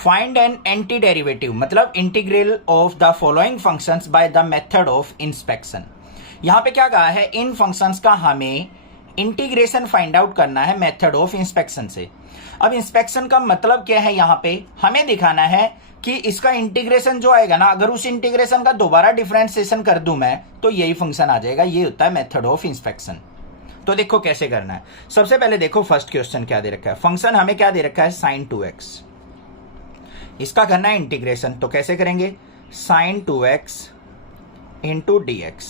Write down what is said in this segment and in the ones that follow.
Find an anti derivative, मतलब integral of the following functions by the method of inspection. यहां पे क्या कहा है, इन फंक्शंस का हमें इंटीग्रेशन फाइंड आउट करना है मेथड ऑफ इंस्पेक्शन से। अब इंस्पेक्शन का मतलब क्या है, यहां पे हमें दिखाना है कि इसका इंटीग्रेशन जो आएगा ना, अगर उस इंटीग्रेशन का दोबारा डिफरेंशिएशन कर दूं मैं तो यही फंक्शन आ जाएगा। ये होता है मेथड ऑफ इंस्पेक्शन। तो देखो कैसे करना है। सबसे पहले देखो फर्स्ट क्वेश्चन क्या दे रखा है, फंक्शन हमें क्या दे रखा है, sin 2x। इसका करना है इंटीग्रेशन, तो कैसे करेंगे, sin 2x इंटू dx।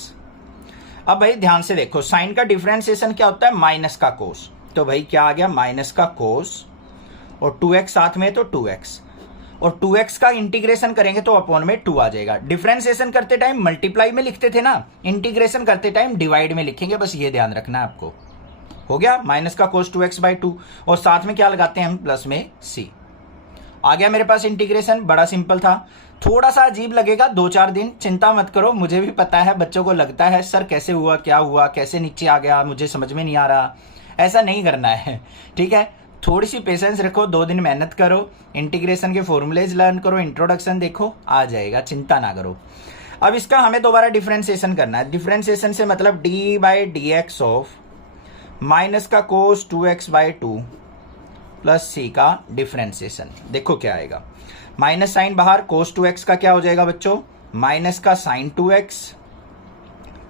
अब भाई ध्यान से देखो, साइन का डिफरेंशिएशन क्या होता है, माइनस का कोस। तो भाई क्या आ गया, माइनस का कोस और 2x साथ में तो 2x, और 2x का इंटीग्रेशन करेंगे तो अपॉन में 2 आ जाएगा। डिफरेंशिएशन करते टाइम मल्टीप्लाई में लिखते थे ना, इंटीग्रेशन करते टाइम डिवाइड में लिखेंगे, बस ये ध्यान रखना है आपको। हो गया माइनस का कोस 2x/2 और साथ में क्या लगाते हैं हम, प्लस में c। आ गया मेरे पास इंटीग्रेशन, बड़ा सिंपल था। थोड़ा सा अजीब लगेगा 2-4 दिन, चिंता मत करो, मुझे भी पता है बच्चों को लगता है सर कैसे हुआ, क्या हुआ, कैसे नीचे आ गया, मुझे समझ में नहीं आ रहा। ऐसा नहीं करना है, ठीक है। थोड़ी सी पेशेंस रखो, 2 दिन मेहनत करो, इंटीग्रेशन के फॉर्मूलेज लर्न करो, इंट्रोडक्शन देखो, आ जाएगा, चिंता ना करो। अब इसका हमें दोबारा डिफरेंशिएशन करना है। डिफरेंशिएशन से मतलब d/dx ऑफ माइनस का कोस 2x/2 प्लस c का डिफरेंशिएशन। देखो क्या आएगा, माइनस साइन बाहर, कोस 2x का क्या हो जाएगा बच्चों, माइनस का साइन 2x,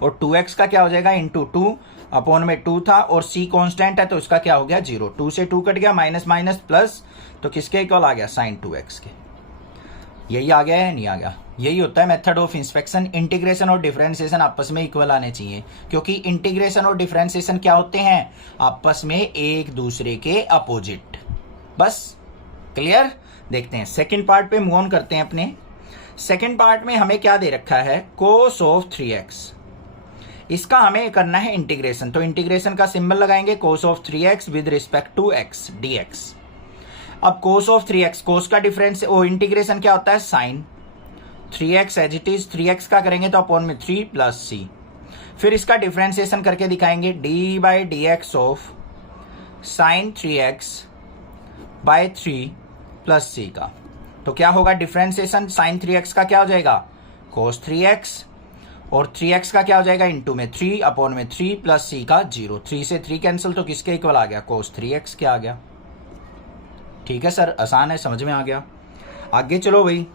और 2x का क्या हो जाएगा, इंटू 2 अपॉन में 2 था, और c कांस्टेंट है तो इसका क्या हो गया 0। 2 से 2 कट गया, माइनस माइनस प्लस, तो किसके इक्वल आ गया, साइन 2x के। यही आ गया है, नहीं आ गया। यही होता है मेथड ऑफ इंस्पेक्शन। इंटीग्रेशन और डिफरेंशिएशन आपस में इक्वल आने चाहिए, क्योंकि इंटीग्रेशन और डिफरेंशिएशन क्या होते हैं, आपस में एक दूसरे के अपोजिट। बस क्लियर। देखते हैं सेकंड पार्ट पे मूव ऑन करते हैं अपने। सेकंड पार्ट में हमें क्या दे रखा है, कोस ऑफ 3x। इसका हमें करना है इंटीग्रेशन, तो इंटीग्रेशन का सिंबल लगाएंगे, cos of 3x with respect to x dx। अब कोस ऑफ 3x, कोस का डिफरेंस वो इंटीग्रेशन क्या होता है, sign 3x as it is, 3x का करेंगे तो अपॉन में 3 प्लस c। फिर इसका डिफरेंशिएशन करके दिखाएंगे, d/dx of sine 3x by 3 plus c का। तो क्या होगा डिफरेंशिएशन, साइन 3x का क्या हो जाएगा, कोस 3x, और 3x का क्या हो जाएगा, इंटू में 3 अपॉन में 3 प्लस c का 0। 3 से 3 कैंसिल, तो किसके इक्वल आ गया, कोस 3x के आ गया। ठीक है सर, आसान है, समझ में आ गया। आगे चलो भाई,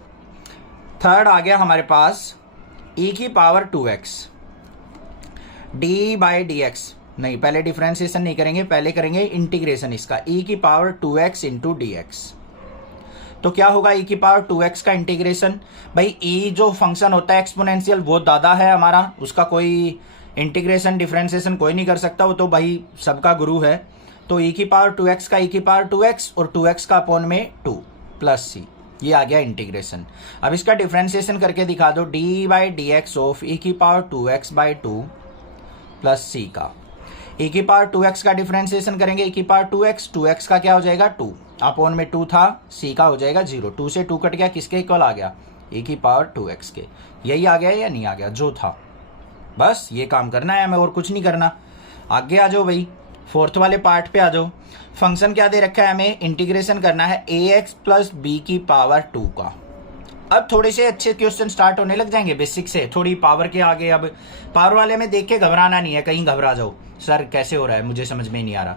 थर्ड आ गया हमारे पास e⁻²x d/dx। नहीं, पहले डिफरेंशिएशन नहीं करेंगे, पहले करेंगे इंटीग्रेशन इसका, e⁻²x इंटू dx। तो क्या होगा e⁻²x का इंटीग्रेशन, भाई e जो फंक्शन होता है एक्सपोनेंशियल, वो दादा है हमारा, उसका कोई इंटीग्रेशन डिफरेंशिएशन कोई नहीं कर सकता, वो तो भाई सबका गुरु है। तो e⁻²x का e⁻²x और 2x का अपॉन में 2 प्लस c, ये आ गया इंटीग्रेशन। अब इसका डिफरेंशिएशन करके दिखा दो, d/dx of e⁻²x/2 plus c का। e⁻²x का डिफरेंशिएशन करेंगे, e⁻²x, 2x का क्या हो जाएगा 2, अपॉन में 2 था, c का हो जाएगा 0। 2 से 2 कट गया, किसके इक्वल आ गया, e⁻²x के। यही आ गया या नहीं आ गया, जो था। बस ये काम करना है हमें, और कुछ नहीं करना। आगे आ जाओ भाई, फोर्थ वाले पार्ट पे आ जाओ। फंक्शन क्या दे रखा है हमें, इंटीग्रेशन करना है ax प्लस b⁻² का। अब थोड़े से अच्छे क्वेश्चन स्टार्ट होने लग जाएंगे बेसिक से, थोड़ी पावर के आगे। अब पावर वाले में देख के घबराना नहीं है, कहीं घबरा जाओ सर कैसे हो रहा है, मुझे समझ में नहीं आ रहा।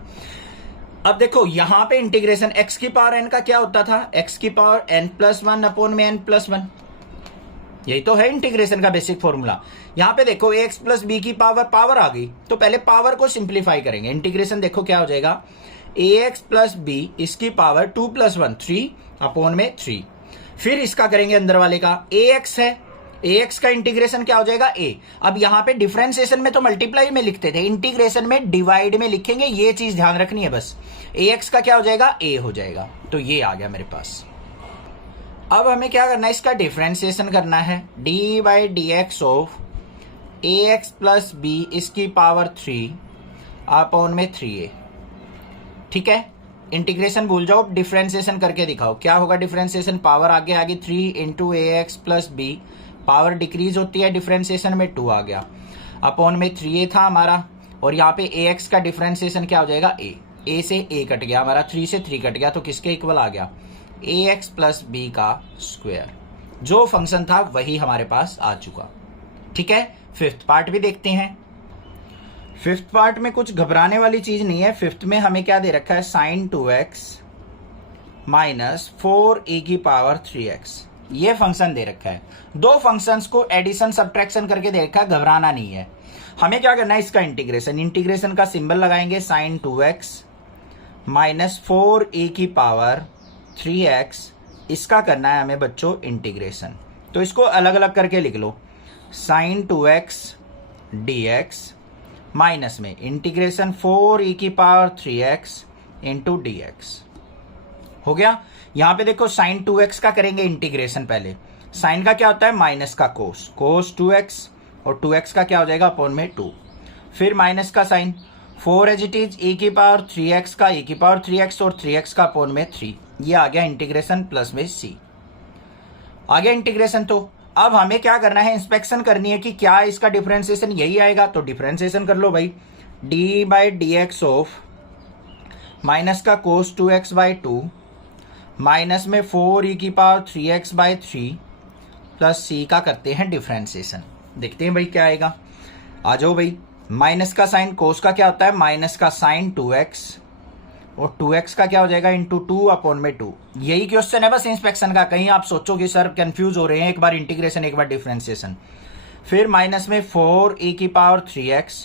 अब देखो यहाँ पे इंटीग्रेशन x की पावर n का क्या होता था, x की पावर n+1 अपॉन में n+1। यही तो है इंटीग्रेशन का बेसिक फॉर्मूला। यहाँ पे देखो ax प्लस b की पावर आ गई, तो पहले पावर को सिंप्लीफाई करेंगे। इंटीग्रेशन देखो क्या हो जाएगा, ax प्लस b इसकी पावर 2+1 3 अपॉन में 3। फिर इसका करेंगे अंदर वाले का, ax है, ax का इंटीग्रेशन क्या हो जाएगा a। अब यहाँ पे डिफरेंशिएशन में तो मल्टीप्लाई में लिखते थे, इंटीग्रेशन में डिवाइड में लिखेंगे, ये चीज ध्यान रखनी है बस। ax का क्या हो जाएगा, a हो जाएगा। तो ये आ गया मेरे पास। अब हमें क्या करना है, इसका डिफरेंशिएशन करना है, d/dx of ax plus b इसकी पावर 3 अपॉन में 3a। ठीक है, इंटीग्रेशन भूल जाओ, डिफरेंशिएशन करके दिखाओ क्या होगा। डिफरेंशिएशन पावर आगे आ गई 3 into ax plus b, power decrease होती है डिफरेंशिएशन में, 2 आ गया अपॉन में 3a था हमारा, और यहाँ पे ax का डिफरेंशिएशन क्या हो जाएगा a से a कट गया हमारा, 3 से 3 कट गया, तो किसके इक्वल आ गया, ax प्लस बी का स्क्वायर। जो फंक्शन था वही हमारे पास आ चुका। ठीक है, फिफ्थ पार्ट भी देखते हैं। फिफ्थ पार्ट में कुछ घबराने वाली चीज नहीं है। फिफ्थ में हमें क्या दे रखा है, साइन 2x माइनस 4e की पावर 3x, ये फंक्शन दे रखा है। दो फंक्शंस को एडिशन सब्ट्रैक्शन करके दे रखा है, घबराना नहीं है। हमें क्या करना है, इसका इंटीग्रेशन, इंटीग्रेशन का सिंबल लगाएंगे, साइन 2x माइनस 4e की पावर 3x, इसका करना है हमें बच्चों इंटीग्रेशन। तो इसको अलग अलग करके लिख लो, साइन 2x dx माइनस में इंटीग्रेशन 4e की पावर 3x इंटू dx। हो गया। यहां पे देखो साइन 2x का करेंगे इंटीग्रेशन। पहले साइन का क्या होता है, माइनस का कोस, कोस 2x, और 2x का क्या हो जाएगा अपॉन में 2। फिर माइनस का sign, 4 as it is e की पावर 3x का e की पावर 3x और 3x का अपॉन में 3, ये आ गया इंटीग्रेशन प्लस में c। आ गया इंटीग्रेशन। तो अब हमें क्या करना है, इंस्पेक्शन करनी है कि क्या इसका डिफरेंशिएशन यही आएगा। तो डिफरेंशिएशन कर लो भाई, D by D x of minus का कोस 2x बाई 2 माइनस में 4e की power 3x by 3 plus c का करते हैं डिफरेंशिएशन। देखते हैं भाई क्या आएगा। आ जाओ भाई, माइनस का साइन कोस का क्या होता है, माइनस का साइन 2x और 2x का क्या हो जाएगा इंटू 2 अपॉन में 2। यही क्वेश्चन है बस इंस्पेक्शन का। कहीं आप सोचो कि सर कंफ्यूज हो रहे हैं, एक बार इंटीग्रेशन एक बार डिफरेंशिएशन। फिर माइनस में 4e की पावर 3x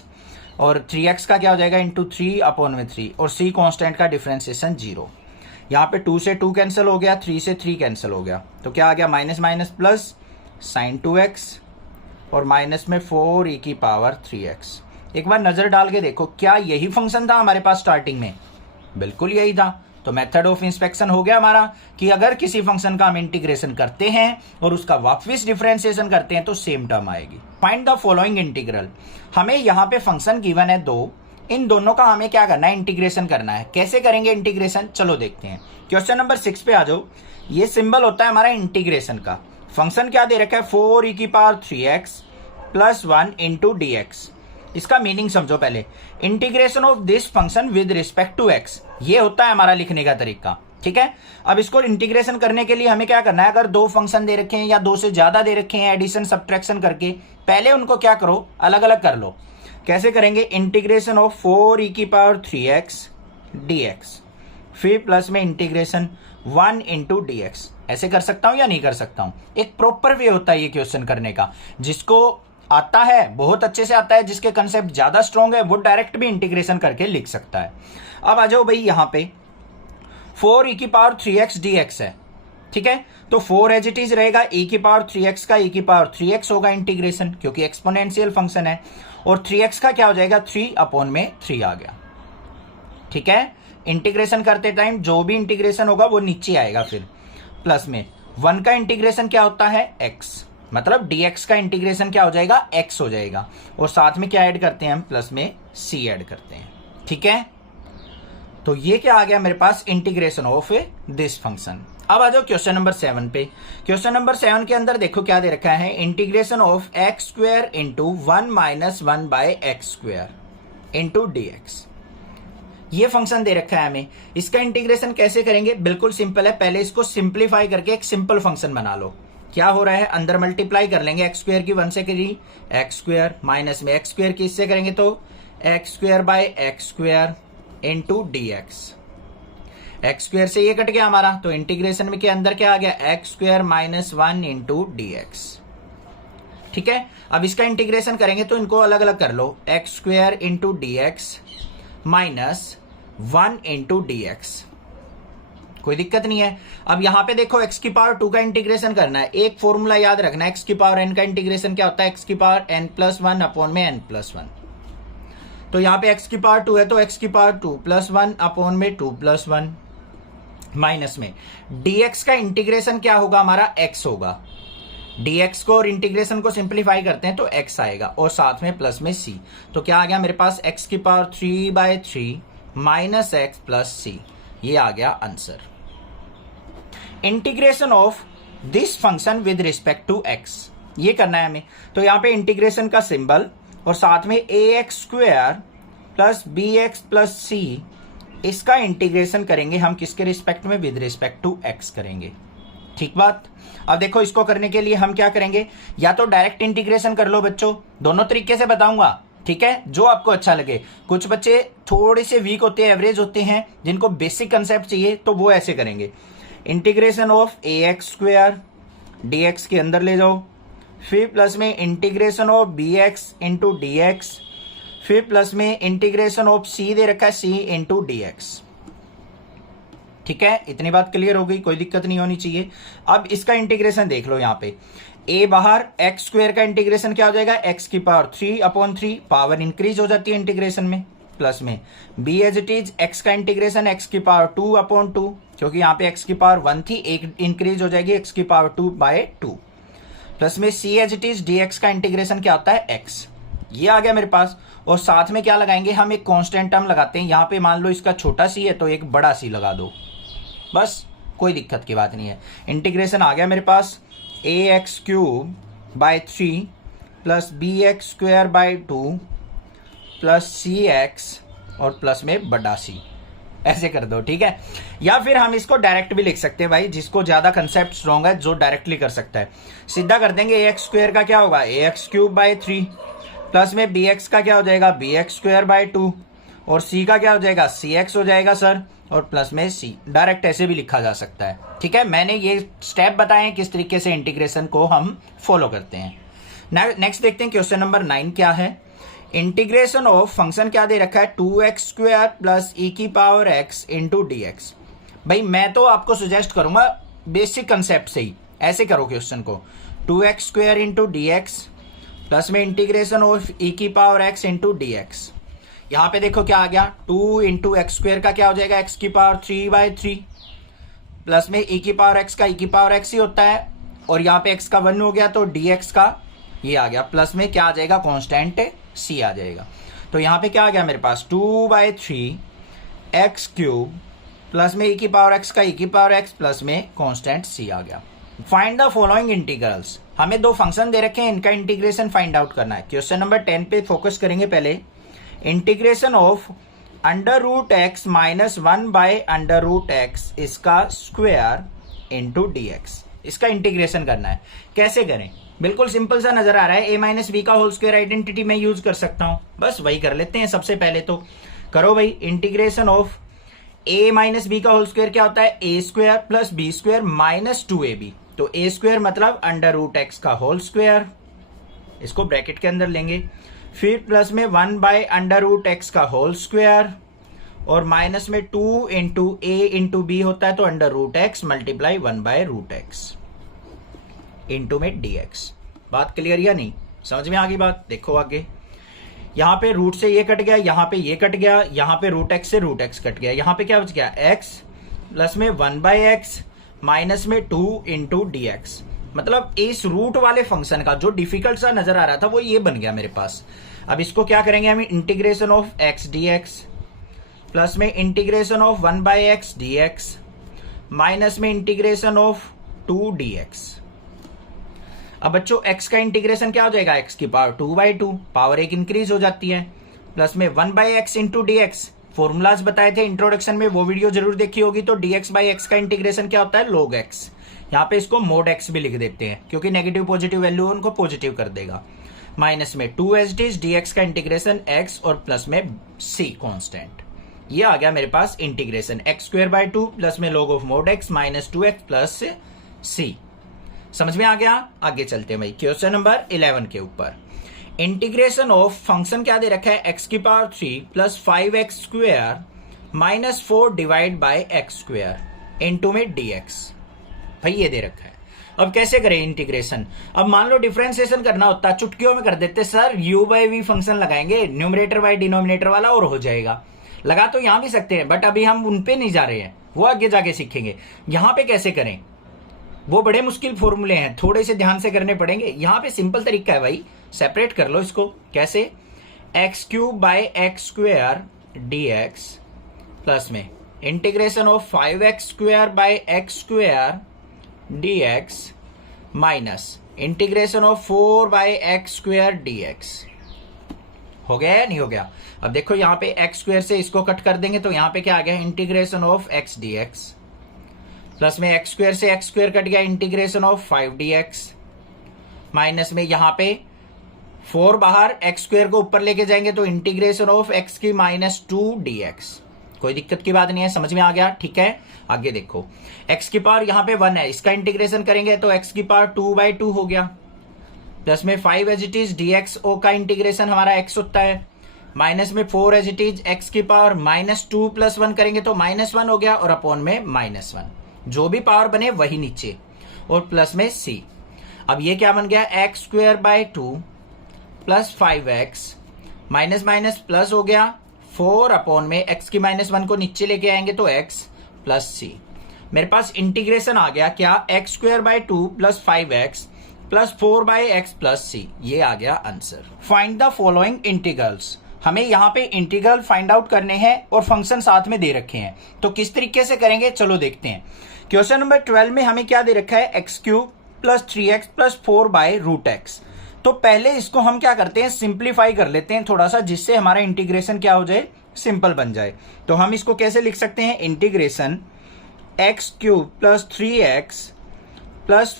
और 3x का क्या हो जाएगा इंटू 3 अपॉन में 3 और c कांस्टेंट का डिफरेंशिएशन 0। यहाँ पे 2 से 2 कैंसिल हो गया, 3 से 3 कैंसिल हो गया, तो क्या आ गया minus minus plus sign 2x और माइनस में 4e की पावर 3x। एक बार नजर डाल के देखो, क्या यही फंक्शन था हमारे पास स्टार्टिंग में? बिल्कुल यही था। तो मेथड ऑफ इंस्पेक्शन हो गया हमारा कि अगर किसी फंक्शन का हम इंटीग्रेशन करते हैं और उसका वापस डिफरेंशिएशन करते हैं तो सेम टर्म आएगी। Find the following integral. हमें यहाँ पे फंक्शन गिवन है दो, इन दोनों का हमें क्या करना है, इंटीग्रेशन करना है। कैसे करेंगे इंटीग्रेशन, चलो देखते हैं। क्वेश्चन नंबर 6 पे आ जाओ। ये सिंबल होता है हमारा इंटीग्रेशन का। फंक्शन क्या दे रखा है, 4e की power 3x plus 1 into dx। इसका मीनिंग समझो पहले, integration of this function with respect to x, ये होता है हमारा लिखने का तरीका। ठीक है, अब इसको इंटीग्रेशन करने के लिए हमें क्या करना है, अगर दो फंक्शन दे रखे हैं या दो से ज्यादा दे रखे हैं एडिशन सब्ट्रैक्शन करके, पहले उनको क्या करो, अलग अलग कर लो। कैसे करेंगे, इंटीग्रेशन ऑफ 4e की पावर 3x dx, फिर प्लस में इंटीग्रेशन 1 इंटू dx। ऐसे कर सकता हूं या नहीं कर सकता हूं? एक प्रॉपर वे होता है ये क्वेश्चन करने का। जिसको आता है, बहुत अच्छे से आता है, जिसके कंसेप्ट ज्यादा स्ट्रॉन्ग है, वो डायरेक्ट भी इंटीग्रेशन करके लिख सकता है। अब आ जाओ भाई, यहां पे 4e की पावर 3x dx है। ठीक है, तो 4 एज इट इज रहेगा, e की पावर 3x का e की पावर 3x होगा इंटीग्रेशन, क्योंकि एक्सपोनेंशियल फंक्शन है। और 3x का क्या हो जाएगा, 3 अपॉन में 3 आ गया। ठीक है, इंटीग्रेशन करते टाइम जो भी इंटीग्रेशन होगा वो नीचे आएगा। फिर प्लस में 1 का इंटीग्रेशन क्या होता है, x, मतलब dx का इंटीग्रेशन क्या हो जाएगा, x हो जाएगा। और साथ में क्या ऐड करते हैं हम, प्लस में c ऐड करते हैं। ठीक है, तो ये क्या आ गया मेरे पास, इंटीग्रेशन ऑफ दिस फंक्शन। अब आ जाओ क्वेश्चन नंबर 7 पे। क्वेश्चन नंबर 7 के अंदर देखो क्या दे रखा है, integration of x square into 1 minus 1 by X square into dx। ये फंक्शन दे रखा है हमें, इसका इंटीग्रेशन कैसे करेंगे, बिल्कुल सिंपल है। पहले इसको सिंप्लीफाई करके एक सिंपल फंक्शन बना लो। क्या हो रहा है, अंदर मल्टीप्लाई कर लेंगे, एक्स स्क्वायर की 1 से करी एक्स स्क्वायर, माइनस में एक्स स्क्वायर की इससे करेंगे तो x square bye X square into dx। X square से ये कट गया हमारा, तो इंटीग्रेशन में के अंदर क्या आ गया, x square minus 1 into dx। ठीक है, अब इसका इंटीग्रेशन करेंगे तो इनको अलग अलग कर लो, x square into dx minus 1 into dx। कोई दिक्कत नहीं है। अब यहां पे देखो x की पावर 2 का इंटीग्रेशन करना है। एक फॉर्मूला याद रखना है, x की पावर n का इंटीग्रेशन क्या होता है, x की पावर n प्लस 1 अपॉन में n प्लस 1। तो यहाँ पे x की पावर 2 है तो x की पावर 2 प्लस 1 अपॉन में 2 प्लस 1 माइनस में dx का इंटीग्रेशन क्या होगा हमारा, x होगा। dx को और इंटीग्रेशन को सिंप्लीफाई करते हैं तो x आएगा और साथ में प्लस में c। तो क्या आ गया मेरे पास, x की power 3/3 minus x plus c। ये आ गया answer. Integration of this function with respect to x, ये करना है हमें। तो यहां पे इंटीग्रेशन का सिंबल और साथ में ax square plus bx plus c इसका इंटीग्रेशन करेंगे हम किसके रिस्पेक्ट में, विद रिस्पेक्ट टू एक्स करेंगे। ठीक बात। अब देखो इसको करने के लिए हम क्या करेंगे, या तो डायरेक्ट इंटीग्रेशन कर लो बच्चों, दोनों तरीके से बताऊंगा, ठीक है, जो आपको अच्छा लगे। कुछ बच्चे थोड़े से वीक होते हैं, एवरेज होते हैं, जिनको बेसिक कंसेप्ट चाहिए, तो वो ऐसे करेंगे। Integration of A X square D X के अंदर ले जाओ, फिर प्लस में integration of B X into D X, फिर प्लस में इंटीग्रेशन ऑफ सी दे रखा है सी इंटू डी एक्स। ठीक है, इतनी बात क्लियर हो गई, कोई दिक्कत नहीं होनी चाहिए। अब इसका इंटीग्रेशन देख लो, यहाँ पे ए बाहर, एक्स स्क्वायर का इंटीग्रेशन क्या हो जाएगा, एक्स की पावर 3/3, पावर इंक्रीज हो जाती है इंटीग्रेशन में, प्लस में B as it is X का इंटीग्रेशन एक्स की पावर 2/2, क्योंकि यहाँ पे एक्स की पावर 1 थी, एक इंक्रीज हो जाएगी एक्स की पावर 2/2, प्लस में c as it is d x का इंटीग्रेशन क्या होता है एक्स। ये आ गया मेरे पास, और साथ में क्या लगाएंगे हम, एक कांस्टेंट टर्म लगाते हैं। यहाँ पे मान लो इसका छोटा सी है तो एक बड़ा सी लगा दो, बस कोई दिक्कत की बात नहीं है। इंटीग्रेशन आ गया मेरे पास, a x cube by 3 plus b x square by 2 plus c x और प्लस में बड़ा सी, ऐसे कर दो। ठीक है, या फिर हम इसको डायरेक्ट भी लिख सकते हैं भाई, जिसको ज्यादा कंसेप्ट स्ट्रॉन्ग है, जो डायरेक्टली कर सकता है। सीधा कर देंगे, ए एक्स स्क्वायर का क्या होगा, ए एक्स क्यूब बाय 3 प्लस में बी एक्स का क्या हो जाएगा, बी एक्स स्क्वायर बाय 2, और सी का क्या हो जाएगा, सी एक्स हो जाएगा सर, और प्लस में सी। डायरेक्ट ऐसे भी लिखा जा सकता है। ठीक है, मैंने ये स्टेप बताए किस तरीके से इंटीग्रेशन को हम फॉलो करते हैं। नेक्स्ट देखते हैं क्वेश्चन नंबर 9 क्या है। इंटीग्रेशन ऑफ फंक्शन क्या दे रखा है, 2x स्क्वायर प्लस ई की power x into D x. भाई मैं तो आपको सुजेस्ट करूंगा बेसिक कंसेप्ट से ही ऐसे करो क्वेश्चन को, 2x square into D x plus में इंटीग्रेशन ऑफ ई की power x into D x. यहां पे देखो क्या आ गया, 2 इंटू एक्स स्क्वायर का क्या हो जाएगा, x की पावर 3/3 प्लस में ई की पावर x का ई की पावर x ही होता है, और यहाँ पे x का 1 हो गया तो dx का ये आ गया, प्लस में क्या आ जाएगा, कांस्टेंट c आ जाएगा। तो यहाँ पे क्या आ गया मेरे पास, 2/3 x क्यूब प्लस में ई की पावर x का ई की पावर x प्लस में कांस्टेंट c आ गया। Find the following integrals. हमें दो फंक्शन दे रखे हैं, इनका इंटीग्रेशन फाइंड आउट करना है। क्वेश्चन नंबर 10 पे फोकस करेंगे पहले। Integration of √x minus 1/√x इसका स्क्वायर इंटू डी एक्स, इसका इंटीग्रेशन करना है। कैसे करें, बिल्कुल सिंपल सा नजर आ रहा है, a माइनस बी का होल स्क्वायर आइडेंटिटी मैं यूज कर सकता हूं, बस वही कर लेते हैं। सबसे पहले तो करो भाई, integration of a minus B का होल स्क्वायर क्या होता है, a square plus B square minus 2ab, तो a स्क्वायर मतलब √x का होल स्क्वायर, इसको ब्रैकेट के अंदर लेंगे, फिर प्लस में 1/√x का होल स्क्वायर, और माइनस में 2 इंटू a इंटू बी होता है तो √x मल्टीप्लाई 1/√x इंटू में dx। बात क्लियर या नहीं, समझ में आ गई बात। देखो आगे, यहां पे रूट से ये कट गया, यहां पे ये कट गया, यहां पे √x से √x कट गया, यहां पे क्या बच गया, x प्लस में 1/x माइनस में 2 इंटू dx। मतलब इस रूट वाले फंक्शन का जो डिफिकल्ट सा नजर आ रहा था वो ये बन गया मेरे पास। अब इसको क्या करेंगे हम, integration of x dx plus में integration of 1/x dx minus में इंटीग्रेशन ऑफ 2 dx। अब बच्चों x का इंटीग्रेशन क्या हो जाएगा, x की पावर 2/2, पावर एक इंक्रीज हो जाती है, प्लस में 1/x इंटू dx। फॉर्मूलाज बताए थे इंट्रोडक्शन में, वो वीडियो जरूर देखी होगी। तो dx/x का इंटीग्रेशन क्या होता है, log x। यहाँ पे इसको mod x भी लिख देते हैं, क्योंकि नेगेटिव पॉजिटिव वैल्यू उनको पॉजिटिव कर देगा। माइनस में 2 एज इट इज dx का इंटीग्रेशन x और प्लस में c कांस्टेंट। ये आ गया मेरे पास इंटीग्रेशन x²/2 प्लस में log of mod x minus 2x plus c। समझ में आ गया। आगे चलते हैं भाई क्वेश्चन नंबर 11 के ऊपर। इंटीग्रेशन ऑफ फंक्शन क्या दे रखा है, x की power 3 plus 5x square minus 4 divide by x square into में dx। भाई ये दे रखा है। अब कैसे करें इंटीग्रेशन, अब मान लो डिफरेंशिएशन करना होता है चुटकियों में कर देते सर, u/v फंक्शन लगाएंगे, न्यूमरेटर बाय डिनोमिनेटर वाला और हो जाएगा। लगा तो यहां भी सकते हैं, बट अभी हम उन पे नहीं जा रहे हैं, वो आगे जाके सीखेंगे। यहां पे कैसे करें, वो बड़े मुश्किल फॉर्मूले हैं, थोड़े से ध्यान से करने पड़ेंगे। यहां पे सिंपल तरीका है भाई, सेपरेट कर लो इसको। कैसे, x³ dx प्लस में integration of 5x² x² dx minus integration of 4x² dx। हो गया या नहीं हो गया? अब देखो यहाँ पे एक्स स्क्वायर से इसको कट कर देंगे तो यहाँ पे क्या आ गया, integration of x D x, plus में एक्स स्क्वायर से एक्स स्क्वायर कट गया, इंटीग्रेशन ऑफ 5dx, माइनस में यहाँ पे 4 बाहर, एक्स स्क्वायर को ऊपर लेके जाएंगे तो इंटीग्रेशन ऑफ एक्स की -2dx। कोई दिक्कत की बात नहीं है, समझ में आ गया? ठीक है, आगे देखो, एक्स की पावर यहाँ पे 1 है, इसका इंटीग्रेशन करेंगे तो एक्स की पावर 2/2 हो गया, प्लस में 5 एज इट इज dx ओ का इंटीग्रेशन हमारा x होता है, माइनस में 4 एज इट इज एक्स की पावर -2 + 1 करेंगे तो -1 हो गया, और अपॉन में -1, जो भी पावर बने वही नीचे, और प्लस में c। अब ये क्या बन गया, x² 2 + 5x, minus minus plus हो गया, 4 अपॉन में x की -1 को नीचे लेके आएंगे तो x + c। मेरे पास इंटीग्रेशन आ गया क्या, x² 2 + 5x + 4/x + c। ये आ गया answer. Find the following integrals. हमें यहाँ पे इंटीग्रल फाइंड आउट करने हैं और फंक्शन साथ में दे रखे हैं, तो किस तरीके से करेंगे चलो देखते हैं। क्वेश्चन नंबर 12 में हमें क्या दे रखा है, x³ + 3x + 4/√x। तो पहले इसको हम क्या करते हैं, सिंप्लीफाई कर लेते हैं थोड़ा सा, जिससे हमारा इंटीग्रेशन क्या हो जाए, सिंपल बन जाए। तो हम इसको कैसे लिख सकते हैं, integration x³ + 3x +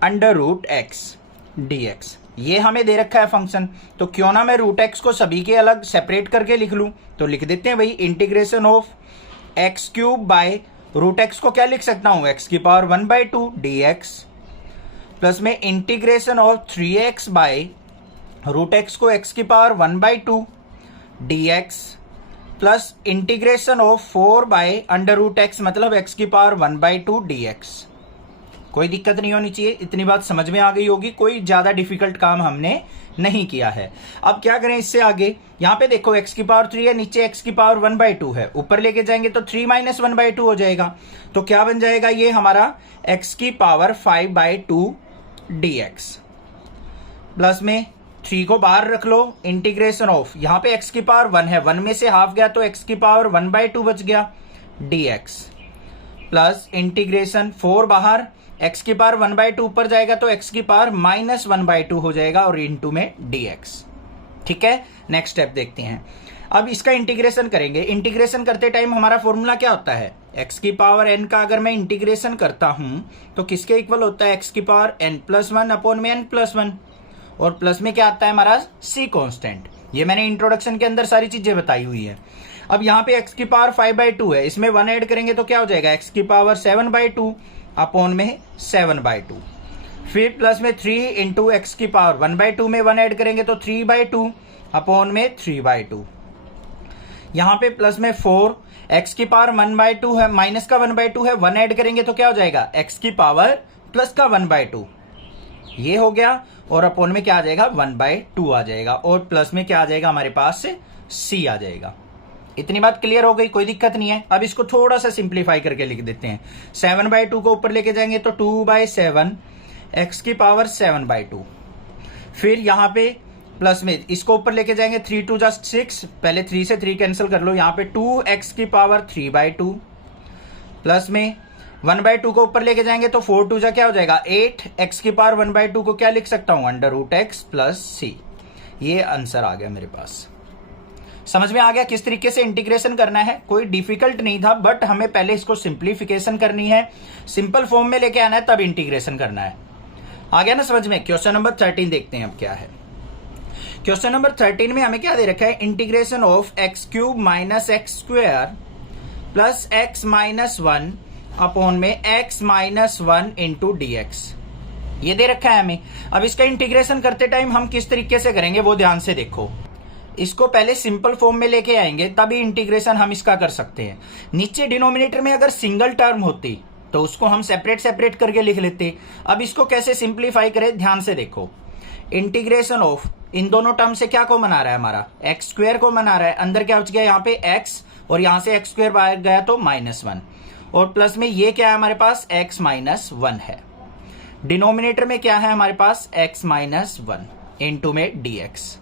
4/√x dx। ये हमें दे रखा है फंक्शन, तो क्यों ना मैं √x को सभी के अलग सेपरेट करके लिख लूं। तो लिख देते हैं भाई, इंटीग्रेशन ऑफ x³ √x को क्या लिख सकता हूं, x की पावर 1/2 dx, प्लस में इंटीग्रेशन ऑफ 3x √x को x की power 1/2 dx, plus integration of 4/√x मतलब x की पावर 1/2 dx। कोई दिक्कत नहीं होनी चाहिए, इतनी बात समझ में आ गई होगी, कोई ज्यादा डिफिकल्ट काम हमने नहीं किया है। अब क्या करें इससे आगे, यहाँ पे देखो x की पावर 3 है, नीचे x की पावर 1/2 है, ऊपर लेके जाएंगे तो 3 - 1/2 हो जाएगा। तो क्या बन जाएगा ये हमारा, x की पावर 5/2 dx, प्लस में 3 को बाहर रख लो, इंटीग्रेशन ऑफ, यहाँ पे x की पावर 1 है, 1 में से हाफ गया तो x की पावर 1/2 बच गया dx, प्लस इंटीग्रेशन 4 बाहर, x की पावर 1/2 ऊपर जाएगा तो x की पावर -1/2 हो जाएगा, और इंटू में dx। ठीक है, नेक्स्ट स्टेप देखते हैं। अब इसका इंटीग्रेशन करेंगे। इंटीग्रेशन करते टाइम हमारा फॉर्मूला क्या होता है, x की पावर n का अगर मैं इंटीग्रेशन करता हूं तो किसके इक्वल होता है, x की पावर n+1 अपॉन में n+1, और प्लस में क्या आता है हमारा c कांस्टेंट। ये मैंने इंट्रोडक्शन के अंदर सारी चीजें बताई हुई है। अब यहाँ पे x की पावर 5/2 है, इसमें 1 ऐड करेंगे तो क्या हो जाएगा, x की पावर 7/2 अपॉन में 7/2, फिर प्लस में 3 इंटू एक्स की पावर 1/2 में 1 ऐड करेंगे तो 3/2 अपॉन में 3/2। यहाँ पे प्लस में 4, एक्स की पावर 1/2 है, माइनस का 1/2 है, 1 ऐड करेंगे तो क्या हो जाएगा, एक्स की पावर प्लस का 1/2, ये हो गया, और अपॉन में क्या आ जाएगा, 1/2 आ जाएगा, और प्लस में क्या आ जाएगा हमारे पास से c आ जाएगा। इतनी बात क्लियर हो गई, कोई दिक्कत नहीं है। अब इसको थोड़ा सा सिंप्लीफाई करके लिख देते हैं। 7/2 को ऊपर लेके जाएंगे तो 2/7, एक्स की पावर 7/2, फिर यहाँ पे प्लस में इसको ऊपर लेके जाएंगे, 3 2 = 6, पहले 3 से 3 कैंसिल कर लो, यहाँ पे 2x की पावर 3/2, प्लस में 1/2 को ऊपर लेके जाएंगे तो 4 2 क्या हो जाएगा 8, x की पावर 1/2 को क्या लिख सकता हूं, √x + c। ये आंसर आ गया मेरे पास। समझ में आ गया किस तरीके से इंटीग्रेशन करना है, कोई डिफिकल्ट नहीं था, बट हमें पहले इसको सिंप्लीफिकेशन करनी है, सिंपल फॉर्म में लेके आना है, तब इंटीग्रेशन करना है। आ गया ना समझ में। क्वेश्चन नंबर 13 देखते हैं अब क्या है। क्वेश्चन नंबर 13 में हमें क्या दे रखा है, integration of x³ - x² + x - 1 upon में x - 1 इंटू dx। ये दे रखा है हमें। अब इसका इंटीग्रेशन करते टाइम हम किस तरीके से करेंगे वो ध्यान से देखो। इसको पहले सिंपल फॉर्म में लेके आएंगे, तभी इंटीग्रेशन हम इसका कर सकते हैं। नीचे डिनोमिनेटर में अगर सिंगल टर्म होती तो उसको हम सेपरेट सेपरेट करके लिख लेते। अब इसको कैसे सिंप्लीफाई करें, ध्यान से देखो। इंटीग्रेशन ऑफ इन दोनों टर्म से क्या कॉमन आ रहा है हमारा, x² कॉमन आ रहा है, अंदर क्या बच गया यहाँ पे x, और यहाँ से x² बाहर गया तो -1, और प्लस में ये क्या है हमारे पास x - 1 है। डिनोमिनेटर में क्या है हमारे पास x - 1 इंटू में dx।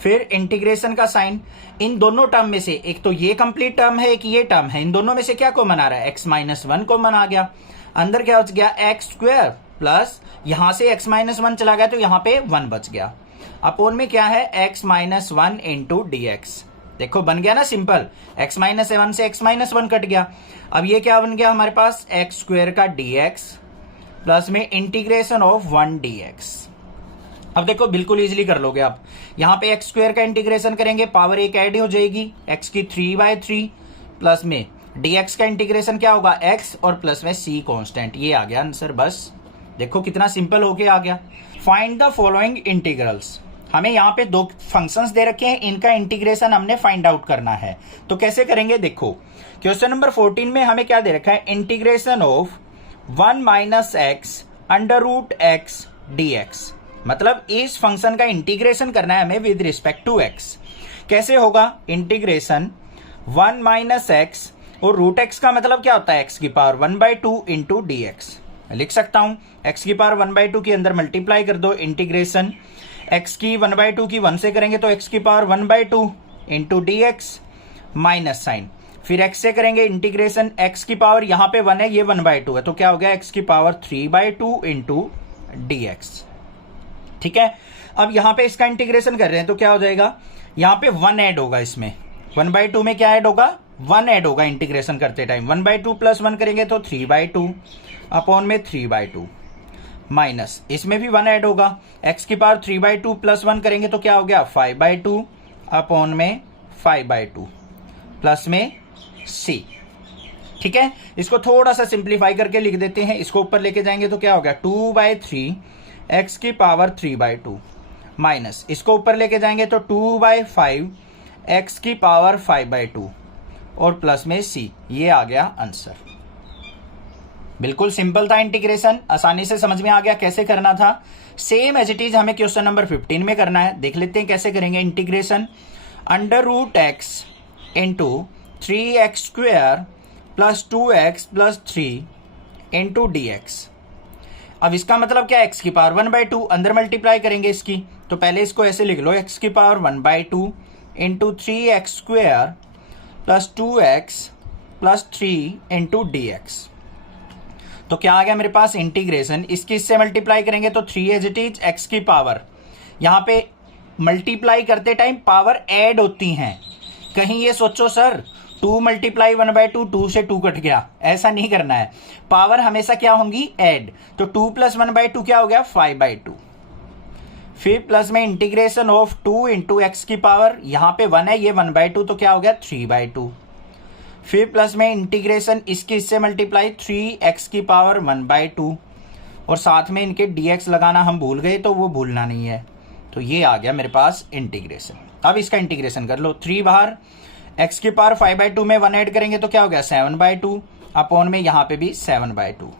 फिर इंटीग्रेशन का साइन, इन दोनों टर्म में से एक तो ये कंप्लीट टर्म है, एक ये टर्म है, इन दोनों में से क्या कॉमन आ रहा है, x - 1 कॉमन आ गया, अंदर क्या बच गया x² प्लस यहां से x - 1 चला गया तो यहाँ पे 1 बच गया, अपोन में क्या है x minus 1 into D x. देखो बन गया ना सिंपल, x माइनस 1 से x माइनस 1 कट गया। अब ये क्या बन गया हमारे पास, एक्स स्क्वायर का dx प्लस में इंटीग्रेशन ऑफ 1 dx। अब देखो बिल्कुल इजीली कर लोगे आप, यहाँ पे एक्स स्क्वायर का इंटीग्रेशन करेंगे, पावर एक ऐड हो जाएगी, x की 3/3 प्लस में dx का इंटीग्रेशन क्या होगा, x और प्लस में c कांस्टेंट। ये आ गया आंसर। बस देखो कितना सिंपल होके आ गया। Find the following integrals. हमें यहाँ पे दो फंक्शंस दे रखे हैं, इनका इंटीग्रेशन हमने फाइंड आउट करना है। तो कैसे करेंगे, देखो क्वेश्चन नंबर 14 में हमें क्या दे रखा है, integration of 1 minus X under root X D X. मतलब इस फंक्शन का इंटीग्रेशन करना है हमें विद रिस्पेक्ट टू एक्स। कैसे होगा, इंटीग्रेशन 1 माइनस एक्स और रूट एक्स का मतलब क्या होता है, एक्स की पावर 1/2 इंटू डी एक्स। लिख सकता हूं x की पावर 1/2 के अंदर मल्टीप्लाई कर दो, इंटीग्रेशन x की 1/2 की 1 से करेंगे तो x की power 1/2 into D X minus sign, फिर x से करेंगे इंटीग्रेशन, x की पावर यहाँ पे 1 है, ये 1/2 है, तो क्या हो गया x की पावर 3/2 इंटू डी एक्स। ठीक है, अब यहाँ पे इसका इंटीग्रेशन कर रहे हैं तो क्या हो जाएगा, यहाँ पे 1 ऐड होगा, इसमें 1/2 में क्या ऐड होगा, 1 ऐड होगा इंटीग्रेशन करते टाइम। 1/2 प्लस 1 करेंगे तो 3/2 अपॉन में 3/2 माइनस, इसमें भी 1 ऐड होगा, x की पावर 3/2 प्लस 1 करेंगे तो क्या हो गया 5/2 अपॉन में 5/2 प्लस में c। ठीक है, इसको थोड़ा सा सिंप्लीफाई करके लिख देते हैं, इसको ऊपर लेके जाएंगे तो क्या हो गया 2/3 x की पावर 3/2 माइनस, इसको ऊपर लेके जाएंगे तो 2/5 x की पावर 5/2 और प्लस में c। ये आ गया आंसर। बिल्कुल सिंपल था इंटीग्रेशन, आसानी से समझ में आ गया कैसे करना था। सेम एज इट इज हमें क्वेश्चन नंबर 15 में करना है। देख लेते हैं कैसे करेंगे। Integration under root x into 3x square plus 2x plus 3 into D x. अब इसका मतलब क्या है, x की पावर 1/2 अंदर मल्टीप्लाई करेंगे इसकी, तो पहले इसको ऐसे लिख लो, x की power 1/2 into 3x square plus 2x plus 3 into D x. तो क्या आ गया मेरे पास इंटीग्रेशन, इसकी इससे मल्टीप्लाई करेंगे तो 3 एज इट इज x की पावर, यहाँ पे मल्टीप्लाई करते टाइम पावर ऐड होती हैं। कहीं ये सोचो सर 2 मल्टीप्लाई 1/2, 2 से 2 कट गया, ऐसा नहीं करना है, पावर हमेशा क्या होंगी ऐड। तो 2 प्लस 1/2 क्या हो गया 5/2, फिर प्लस में इंटीग्रेशन ऑफ 2 इंटू एक्स की पावर, यहाँ पे 1 है, ये 1/2 तो क्या हो गया 3/2, फिर प्लस में इंटीग्रेशन इसकी इससे मल्टीप्लाई 3x की पावर 1/2 और साथ में इनके dx लगाना हम भूल गए तो वो भूलना नहीं है। तो ये आ गया मेरे पास इंटीग्रेशन। अब इसका इंटीग्रेशन कर लो, 3 बाहर, x की पावर 5/2 में 1 ऐड करेंगे तो क्या हो गया 7/2 अपॉन में यहाँ पे भी 7/2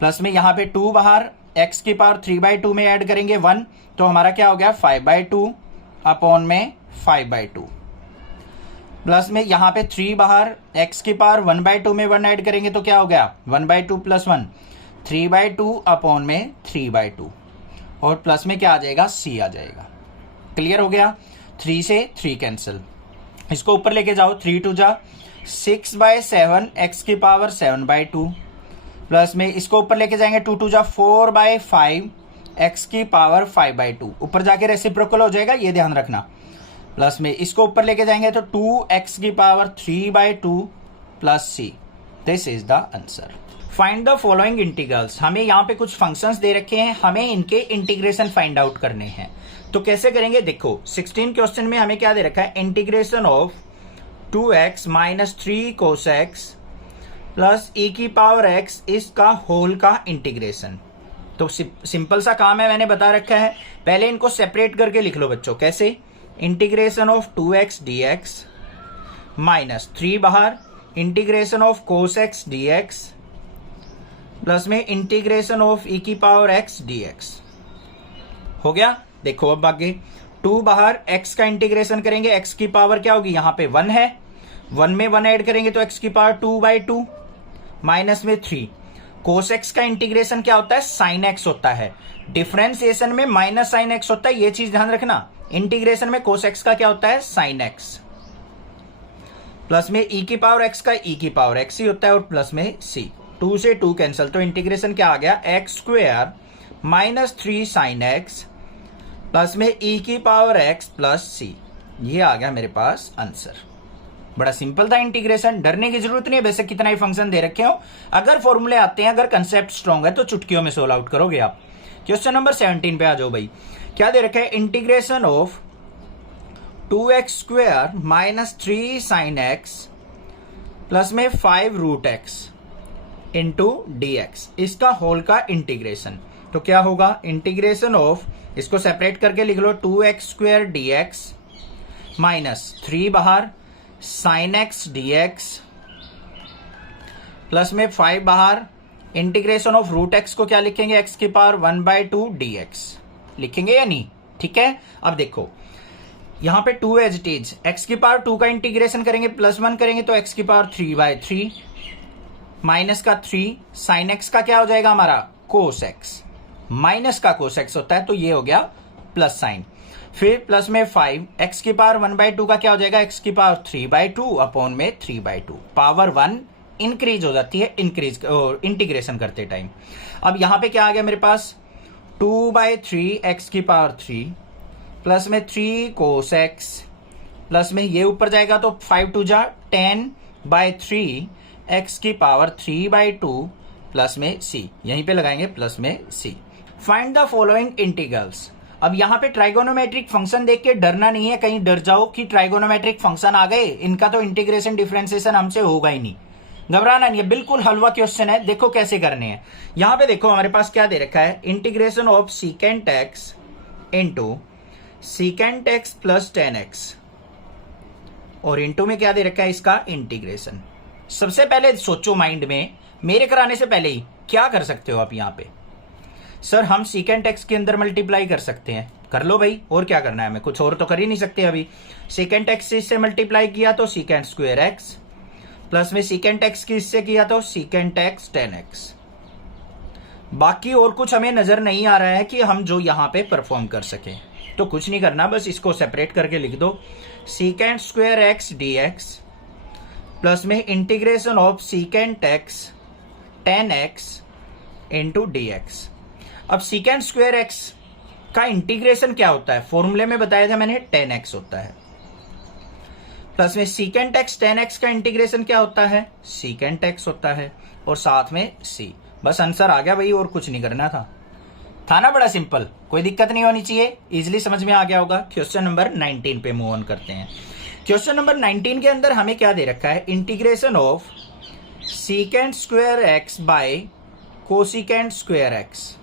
प्लस में यहाँ पे 2 बाहर, x की पावर 3/2 में ऐड करेंगे 1 तो हमारा क्या हो गया 5/2 अपॉन में 5/2 प्लस में यहाँ पे 3 बाहर, x की पावर 1/2 में 1 ऐड करेंगे तो क्या हो गया 1/2 प्लस 1 3/2 अपॉन में 3/2 और प्लस में क्या आ जाएगा c आ जाएगा। क्लियर हो गया, 3 से 3 कैंसिल, इसको ऊपर लेके जाओ, 3 2 जा 6/7 x की पावर 7/2 प्लस में इसको ऊपर लेके जाएंगे 2 2 जा 4/5 x की पावर 5/2, ऊपर जाके रेसिप्रोकल हो जाएगा, ये ध्यान रखना। प्लस में इसको ऊपर लेके जाएंगे तो 2x की power 3/2 plus c। This is the answer. Find the following integrals. हमें यहाँ पे कुछ फंक्शंस दे रखे हैं, हमें इनके इंटीग्रेशन फाइंड आउट करने हैं। तो कैसे करेंगे, देखो 16 क्वेश्चन में हमें क्या दे रखा है, integration of 2x minus 3 cos x plus e की पावर x इसका होल का इंटीग्रेशन। तो सिंपल सा काम है, मैंने बता रखा है, पहले इनको सेपरेट करके लिख लो बच्चों। कैसे, integration of 2x dx minus 3 बाहर, integration of cos x dx plus में इंटीग्रेशन ऑफ e की पावर x dx। हो गया। देखो अब आगे 2 बाहर, x का इंटीग्रेशन करेंगे, x की पावर क्या होगी, यहाँ पे 1 है, 1 में 1 ऐड करेंगे तो x की पावर 2/2 माइनस में 3। cos x का इंटीग्रेशन क्या होता है, sin x होता है, डिफरेंशिएशन में माइनस sin x होता है, ये चीज ध्यान रखना। इंटीग्रेशन में cos x का क्या होता है sin x प्लस में e की पावर x का e की पावर x ही होता है और प्लस में c। 2 से 2 कैंसिल, तो इंटीग्रेशन क्या आ गया x square minus 3 sin x plus में e की पावर x प्लस सी। ये आ गया मेरे पास आंसर। बड़ा सिंपल था इंटीग्रेशन, डरने की जरूरत नहीं है। वैसे कितना ही फंक्शन दे रखे हो, अगर फॉर्मूले आते हैं, अगर कंसेप्ट स्ट्रॉन्ग है तो चुटकियों में सोल्व आउट करोगे आप। क्वेश्चन नंबर 17 पे आ जाओ भाई। क्या दे रखा है? Integration of 2x² minus 3 sin x plus में 5 रूट x इंटू dx, इसका होल का इंटीग्रेशन। तो क्या होगा? इंटीग्रेशन ऑफ, इसको सेपरेट करके लिख लो, 2x² dx माइनस 3 बाहर sin x dx प्लस में 5 बाहर, इंटीग्रेशन ऑफ रूट x को क्या लिखेंगे? x की पावर 1/2 dx लिखेंगे या नहीं? ठीक है। अब देखो यहां पे 2 एज इट इज, x की पावर 2 का इंटीग्रेशन करेंगे, प्लस 1 करेंगे तो x की पावर 3/3 माइनस का 3 sin x का क्या हो जाएगा हमारा? cos x, माइनस का cos x होता है तो ये हो गया प्लस साइन। फिर प्लस में 5, x की पावर 1/2 का क्या हो जाएगा? x की पावर 3/2 अपॉन में 3/2, पावर 1 इंक्रीज हो जाती है इंटीग्रेशन करते टाइम। अब यहां पे क्या आ गया मेरे पास? 2/3 x की पावर 3 प्लस में 3 cos x प्लस में ये ऊपर जाएगा तो 5 2 जा 10/3 x की पावर 3/2 प्लस में c, यहीं पे लगाएंगे प्लस में c। Find the following integrals. अब यहां पे ट्राइगोनोमेट्रिक फंक्शन देख के डरना नहीं है, कहीं डर जाओ कि ट्राइगोनोमेट्रिक फंक्शन आ गए, इनका तो इंटीग्रेशन डिफरेंशिएशन हमसे होगा ही नहीं। घबराना नहीं है, बिल्कुल हलवा क्वेश्चन है। देखो कैसे करने हैं। यहां पे देखो हमारे पास क्या दे रखा है? Integration of secant x into secant x plus 10x, और इंटू में क्या दे रखा है? इसका इंटीग्रेशन। सबसे पहले सोचो माइंड में, मेरे कराने से पहले ही क्या कर सकते हो आप? यहाँ पे सर हम सीकेंट एक्स के अंदर मल्टीप्लाई कर सकते हैं, कर लो भाई, और क्या करना है हमें? कुछ और तो कर ही नहीं सकते अभी। सीकेंट एक्स से इससे मल्टीप्लाई किया तो सीकेंट स्क्वायर एक्स, प्लस में सीकेंट एक्स की इससे किया तो सीकेंट एक्स 10x। बाकी और कुछ हमें नजर नहीं आ रहा है कि हम जो यहां पे परफॉर्म कर सके, तो कुछ नहीं करना, बस इसको सेपरेट करके लिख दो, secant square x dx plus में integration of secant x 10x into dx। अब सीकेंट स्क्वायर एक्स का इंटीग्रेशन क्या होता है? फॉर्मूले में बताया था मैंने, 10x होता है, प्लस में सीकेंट एक्स 10x का इंटीग्रेशन क्या होता है? सीकेंट एक्स होता है, और साथ में c। बस आंसर आ गया भाई, और कुछ नहीं करना था ना? बड़ा सिंपल, कोई दिक्कत नहीं होनी चाहिए, इजिली समझ में आ गया होगा। क्वेश्चन नंबर 19 पे मूव ऑन करते हैं। क्वेश्चन नंबर 19 के अंदर हमें क्या दे रखा है? Integration of secant square x by cosecant square x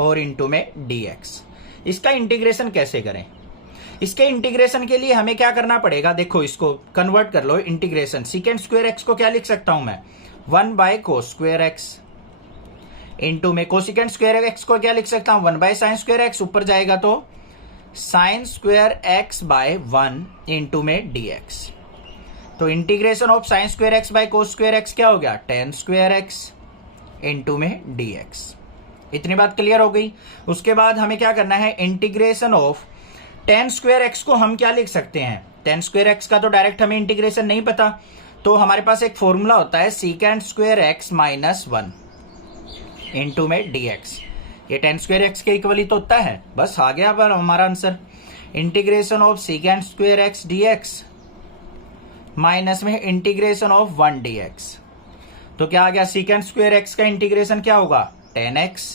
और इंटू में dx। इसका इंटीग्रेशन कैसे करें? इसके इंटीग्रेशन के लिए हमें क्या करना पड़ेगा? देखो इसको कन्वर्ट कर लो इंटीग्रेशन। सीकेंट स्क्वायर एक्स को क्या लिख सकता हूं मैं? 1/cos स्क्वायर एक्स इंटू में कोसिकेंट स्क्वायर एक्स को क्या लिख सकता हूं? 1/sin स्क्वायर एक्स, ऊपर जाएगा तो sin square x by 1 into में dx। तो integration of sin square x by cos square x क्या हो गया? tan स्क्वायर एक्स इंटू में dx। इतनी बात क्लियर हो गई। उसके बाद हमें क्या करना है? Integration of tan square x को हम क्या लिख सकते हैं? tan स्क्वायर एक्स का तो डायरेक्ट हमें इंटीग्रेशन नहीं पता, तो हमारे पास एक फॉर्मूला होता है secant square x minus 1 into में dx। ये tan स्क्वायर एक्स के इक्वल ही तो होता है। बस आ गया अब हमारा answer. Integration of secant square x dx minus में इंटीग्रेशन ऑफ 1 dx। तो क्या आ गया? सीकेंट स्क्वायर एक्स का इंटीग्रेशन क्या होगा? 10x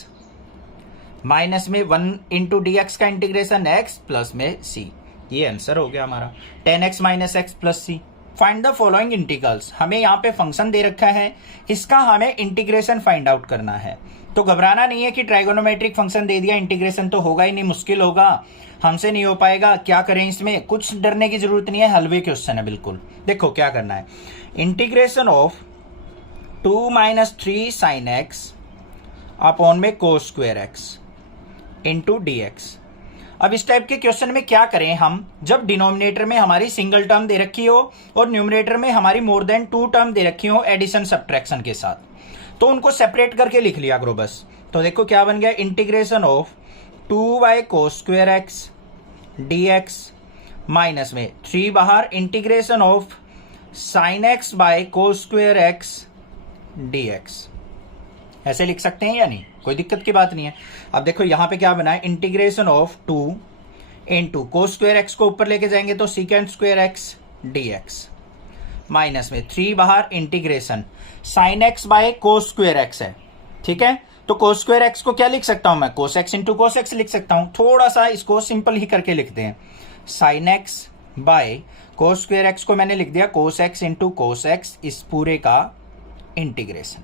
माइनस में 1 इंटू dx का इंटीग्रेशन x प्लस में c। ये आंसर हो गया हमारा, 10x minus x plus c। Find the following integrals. हमें यहाँ पे फंक्शन दे रखा है, इसका हमें इंटीग्रेशन फाइंड आउट करना है। तो घबराना नहीं है कि ट्राइगोनोमेट्रिक फंक्शन दे दिया, इंटीग्रेशन तो होगा ही नहीं, मुश्किल होगा, हमसे नहीं हो पाएगा। क्या करें इसमें? कुछ डरने की जरूरत नहीं है, हलवे क्वेश्चन है बिल्कुल। देखो क्या करना है? Integration of 2 minus 3 sin x upon में cos square x into dx। अब इस टाइप के क्वेश्चन में क्या करें हम? जब डिनोमिनेटर में हमारी सिंगल टर्म दे रखी हो और न्यूमरेटर में हमारी मोर देन 2 टर्म दे रखी हो एडिशन सब्ट्रैक्शन के साथ, तो उनको सेपरेट करके लिख लिया करो बस। तो देखो क्या बन गया? Integration of 2/cos square x dx minus में 3 बाहर, integration of sin x by cos square x dx। ऐसे लिख सकते हैं या नहीं, कोई दिक्कत की बात नहीं है। अब देखो यहाँ पे क्या बना है, integration of 2 into cos square x को ऊपर लेके जाएंगे तो secant square x dx minus में 3 बाहर integration sine x by cos square x है, ठीक है। तो कोस स्क्वायर एक्स को क्या लिख सकता हूं मैं, cos x into cos x लिख सकता हूं। थोड़ा सा इसको सिंपल ही करके लिखते हैं, sine x by cos square x को मैंने लिख दिया cos x into cos x, इस पूरे का इंटीग्रेशन।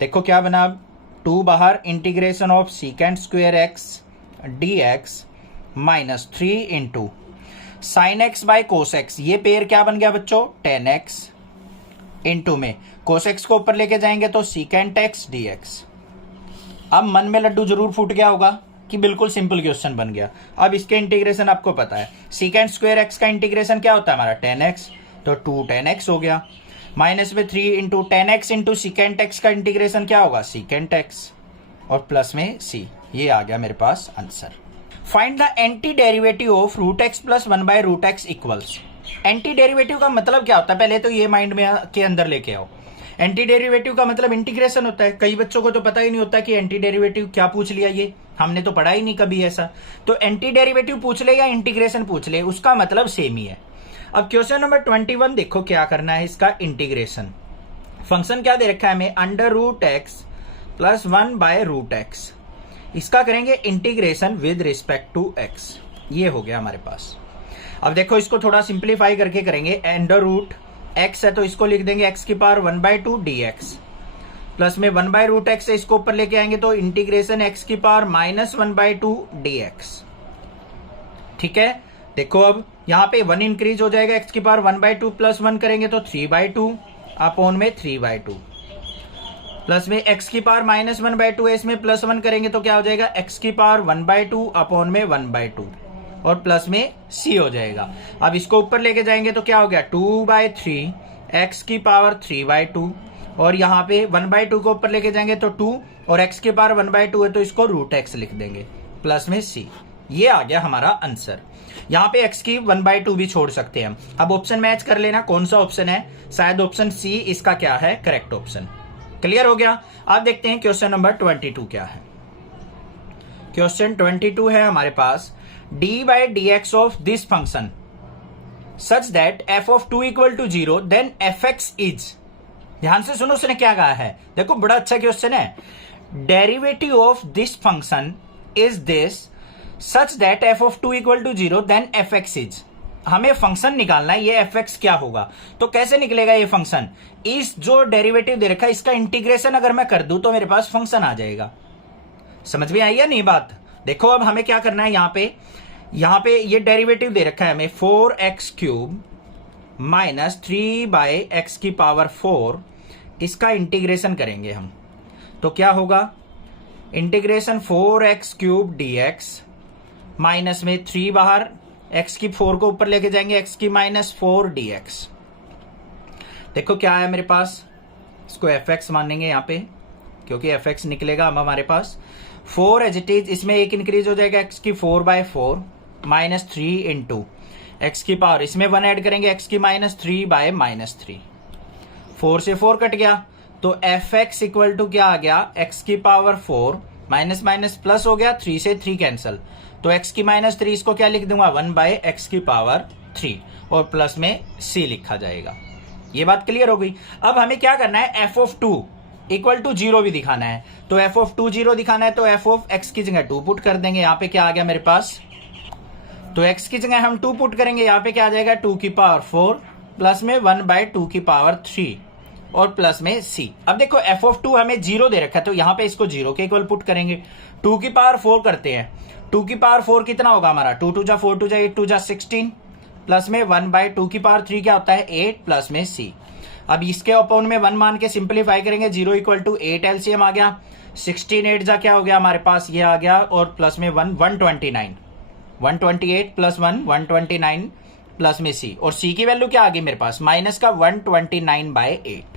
देखो क्या बना, 2 बाहर integration of secant square x dx minus 3 into sine x by cos x, ये पेयर क्या बन गया बच्चों, tan x इंटू में कोस एक्स को ऊपर लेके जाएंगे तो सीकेंट एक्स dx। अब मन में लड्डू जरूर फूट गया होगा कि बिल्कुल सिंपल क्वेश्चन बन गया। अब इसके इंटीग्रेशन आपको पता है, सीकेंट स्क्वायर एक्स का इंटीग्रेशन क्या होता है हमारा, tan x, तो 2 tan x हो गया, माइनस में 3 into tan x into secant x का इंटीग्रेशन क्या होगा, सीकेंट एक्स, और प्लस में c। ये आ गया मेरे पास answer. Find the antiderivative of root x plus 1 by root x equals. Antiderivative का मतलब क्या होता है, पहले तो ये माइंड में के अंदर लेके आओ। एंटी डेरिवेटिव का मतलब इंटीग्रेशन होता है। कई बच्चों को तो पता ही नहीं होता कि एंटी डेरिवेटिव क्या पूछ लिया, ये हमने तो पढ़ा ही नहीं कभी ऐसा। तो एंटी डेरिवेटिव पूछ ले या इंटीग्रेशन पूछ ले, उसका मतलब सेम ही है। अब क्वेश्चन नंबर 21 देखो क्या करना है, इसका इंटीग्रेशन। फंक्शन क्या दे रखा है हमें, under root x plus 1 by root x, इसका करेंगे integration with respect to x. ये हो गया हमारे पास। अब देखो इसको थोड़ा सिंप्लीफाई करके करेंगे, अंडर रूट एक्स है तो इसको लिख देंगे एक्स की पावर 1/2 dx, प्लस में 1/रूट एक्स है, इसको ऊपर लेके आएंगे तो इंटीग्रेशन एक्स की पावर -1/2 dx, ठीक है। देखो अब यहाँ पे 1 इंक्रीज हो जाएगा, एक्स की पावर 1/2 प्लस 1 करेंगे तो 3/2 अपॉन में 3/2, प्लस में एक्स की पावर -1/2 है, इसमें प्लस 1 करेंगे तो क्या हो जाएगा, एक्स की पावर 1/2 अपॉन में 1/2 और प्लस में c हो जाएगा। अब इसको ऊपर लेके जाएंगे तो क्या हो गया, 2/3 एक्स की पावर 3/2, और यहाँ पे 1/2 को ऊपर लेके जाएंगे तो 2, और x की पावर 1/2 है तो इसको रूट एक्स लिख देंगे, प्लस में c। ये आ गया हमारा आंसर। यहाँ पे x की 1/2 भी छोड़ सकते हैं हम। अब ऑप्शन मैच कर लेना, कौन सा ऑप्शन है, शायद ऑप्शन c इसका क्या है करेक्ट ऑप्शन। क्लियर हो गया। अब देखते हैं क्वेश्चन नंबर 22 क्या है। क्वेश्चन 22 है हमारे पास, d by dx of this function such that f of 2 equal to 0 then fx is। ध्यान से सुनो उसने क्या कहा है, देखो बड़ा अच्छा क्वेश्चन है। Derivative of this function is this such that f of 2 equal to 0 then fx is। हमें फंक्शन निकालना है, ये fx क्या होगा, तो कैसे निकलेगा ये फंक्शन, इस जो डेरिवेटिव दे रखा है इसका इंटीग्रेशन अगर मैं कर दूं तो मेरे पास फंक्शन आ जाएगा। समझ में आई या नहीं बात। देखो अब हमें क्या करना है, यहाँ पे ये डेरिवेटिव दे रखा है हमें 4x³ माइनस 3/x की पावर 4, इसका इंटीग्रेशन करेंगे हम तो क्या होगा, इंटीग्रेशन 4x³ dx माइनस में 3 बाहर, x की 4 को ऊपर लेके जाएंगे x की -4 dx। देखो क्या है मेरे पास, इसको fx मानेंगे यहाँ पे क्योंकि fx निकलेगा अब हमारे पास 4 एज इट इज, इसमें एक इंक्रीज हो जाएगा x की 4/4 माइनस 3 इंटू एक्स की पावर, इसमें 1 ऐड करेंगे x की -3/-3, 4 से 4 कट गया तो fx इक्वल टू क्या आ गया, x की पावर 4 माइनस माइनस प्लस हो गया, 3 से 3 कैंसल, तो x की -3 इसको क्या लिख दूंगा 1/x की पावर 3 और प्लस में c लिखा जाएगा। ये बात क्लियर हो गई। अब हमें क्या करना है, f of 2 इक्वल टू 0 भी दिखाना है, तो f of 2 0 दिखाना है तो f of x की जगह 2 पुट कर देंगे। यहाँ पे क्या आ गया मेरे पास, तो x की जगह हम 2 पुट करेंगे, यहाँ पे क्या आ जाएगा 2 की पावर 4 प्लस में 1/2 की पावर 3 और प्लस में c। अब देखो f of 2 हमें 0 दे रखा है तो यहाँ पे इसको 0 के इक्वल पुट करेंगे। 2 की पावर 4 करते हैं, 2 की पावर 4 कितना होगा हमारा, 2 2 जा 4 2 जा 8 2 जा 16 प्लस में 1/2 की पावर 3 क्या होता है 8 प्लस में c। अब इसके अपॉन में 1 मान के सिंप्लीफाई करेंगे, 0 इक्वल टू 8 एलसीएम आ गया, 16 8 जा क्या हो गया हमारे पास, ये आ गया, और प्लस में 129 128 प्लस 1 129 प्लस में c, और c की वैल्यू क्या आ गई मेरे पास, माइनस का 129/8।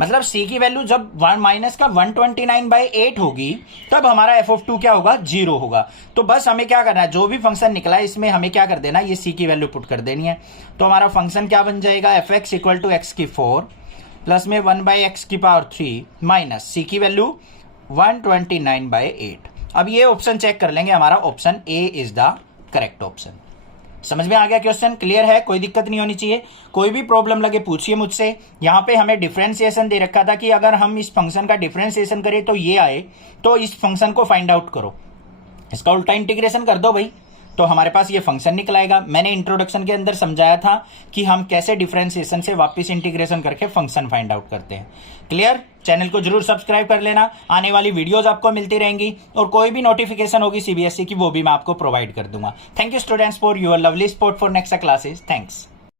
मतलब c की वैल्यू जब माइनस का 129/8 होगी तब हमारा f of 2 क्या होगा, 0 होगा। तो बस हमें क्या करना है, जो भी फंक्शन निकला है इसमें हमें क्या कर देना है, ये c की वैल्यू पुट कर देनी है। तो हमारा फंक्शन क्या बन जाएगा, fx इक्वल टू एक्स की 4 प्लस में 1/x³ माइनस सी की वैल्यू 129/8। अब ये ऑप्शन चेक कर लेंगे, हमारा option A is the correct option. समझ में आ गया क्वेश्चन? क्लियर है? कोई दिक्कत नहीं होनी चाहिए। कोई भी प्रॉब्लम लगे पूछिए मुझसे। यहां पे हमें डिफरेंशिएशन दे रखा था कि अगर हम इस फंक्शन का डिफरेंशिएशन करें तो ये आए, तो इस फंक्शन को फाइंड आउट करो, इसका उल्टा इंटीग्रेशन कर दो भाई, तो हमारे पास ये फंक्शन निकल आएगा। मैंने इंट्रोडक्शन के अंदर समझाया था कि हम कैसे डिफरेंशिएशन से वापस इंटीग्रेशन करके फंक्शन फाइंड आउट करते हैं। क्लियर? चैनल को जरूर सब्सक्राइब कर लेना, आने वाली वीडियोस आपको मिलती रहेंगी और कोई भी नोटिफिकेशन होगी सीबीएसई की वो भी मैं आपको प्रोवाइड कर दूंगा। Thank you students for your lovely support for next classes. Thanks.